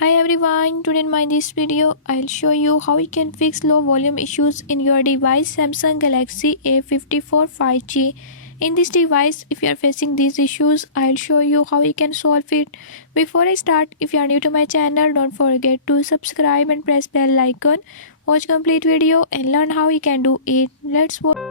Hi everyone, today in my this video I'll show you how you can fix low volume issues in your device Samsung Galaxy A54 5G. In this device, if you are facing these issues, I'll show you how you can solve it. Before I start, if you are new to my channel, don't forget to subscribe and press bell icon. Watch complete video and learn how you can do it. Let's watch.